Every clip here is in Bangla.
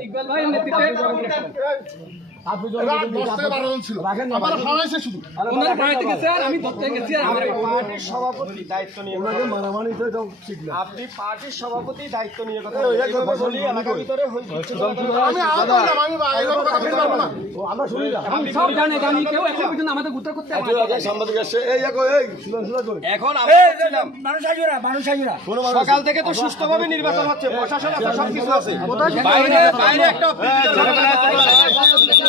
ইকবাল ভাইয়ের নেতৃত্বে সভাপতি দায়িত্ব নিয়ে আপনি পার্টির সভাপতি দায়িত্ব নিয়ে কথা বলি এলাকার ভিতরে এখন সকাল থেকে তো সুস্থভাবে নির্বাচন হচ্ছে প্রশাসন আছে সবকিছু আছে। বাইরে বাইরে একটা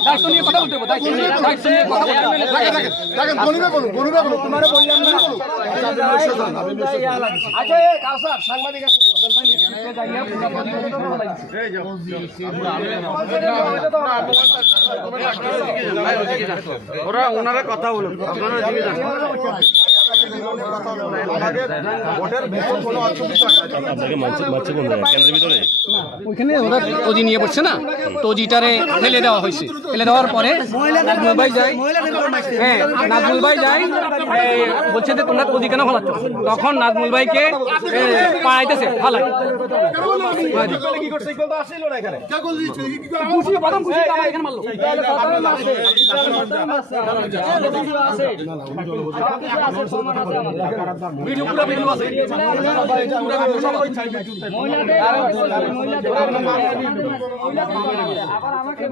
দায়িত্ব নিয়ে কথা বলুন গরিবে আচ্ছা তজি নিয়ে পড়ছে না তজিটারে ফেলে দেওয়া হয়েছে ফেলে দেওয়ার পরে নাজমুল ভাই যায় হ্যাঁ নাজমুল যায় বলছে যে তোমরা তজি কেন ফলাচ্ছ তখন নাজমুল ভাইকে পাড়াইতেছে ফালাই ভিডিও পুরো ভিডিও আছে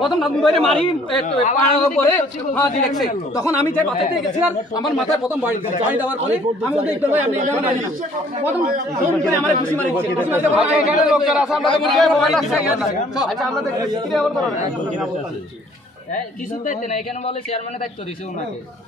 প্রথম ভাইরে মারি পাড়ানোর পরে হ্যাঁ দেখছে তখন আমি যাই বাঁচাতে গেছি আর আমার মাথায় প্রথম বাড়ি। বাড়ি দেওয়ার পরে আমি বলতে ইকবাল ভাই আপনি এখানে মারি প্রথম ফোন করে আমার খুশি মারি দিচ্ছে। খুশি মারতে এখানে লোকজন আছে। আচ্ছা আমরা দেখি কি দায়িত্ব না এখানে বলে চেয়ারম্যানের দায়িত্ব দিছে ওনাকে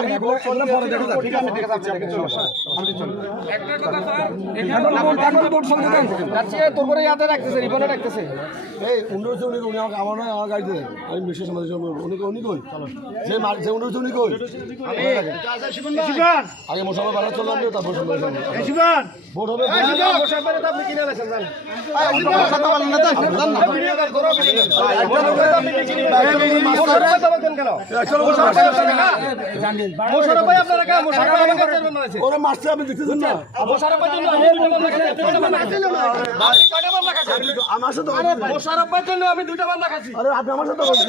দেন এগুলো এগুলো পরে দেখা যাবে। এখন বোট- এখন বোট চলতে দেন যাচ্ছে তোর করে ইয়াতে রাখতেছে রিপনে রাখতেছে এই উন্নয়ন উনি উনি আমাকে আমার নয় আমার গাড়িতে। আমি মিশের সমাজে উনি উনি কই? যে যে উন্নয়ন উনি কই? আগে মোসাফা বাড়া চলে আনবে তারপর ভোট হবে বসার পরে তো আপনি কিনে মোশারফ ভাই আপনারা মোশারফ ভাই আমাকে চেয়ারম্যান বানাইছে ওরা মারছে আমি দেখতেছেন না আপনি আমার সাথে আমি দুইটা বান্দা খাইছি আরে আপনি আমার সাথে বলছেন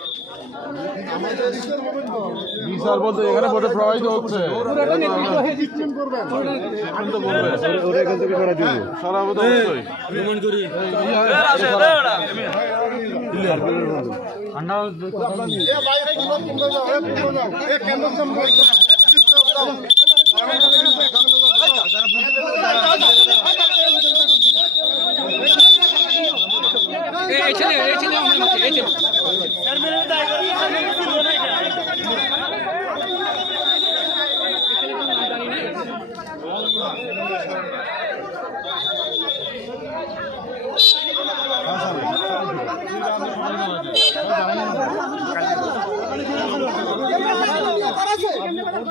বিচার বলতে এখানে ভোটে প্রভাবিত হচ্ছে। পুরোটা নেতৃত্ব হয়ে দিচ্ছে ওরা এখান থেকে সরা দিব সরা বোধ অবশ্যই এ বাইরে কি লোক কিনবে যাও এ পুরো যাও এ কেন্দ্র সম্পর্ক এই এই ছেলে এই ছেলে আমার মারছে এই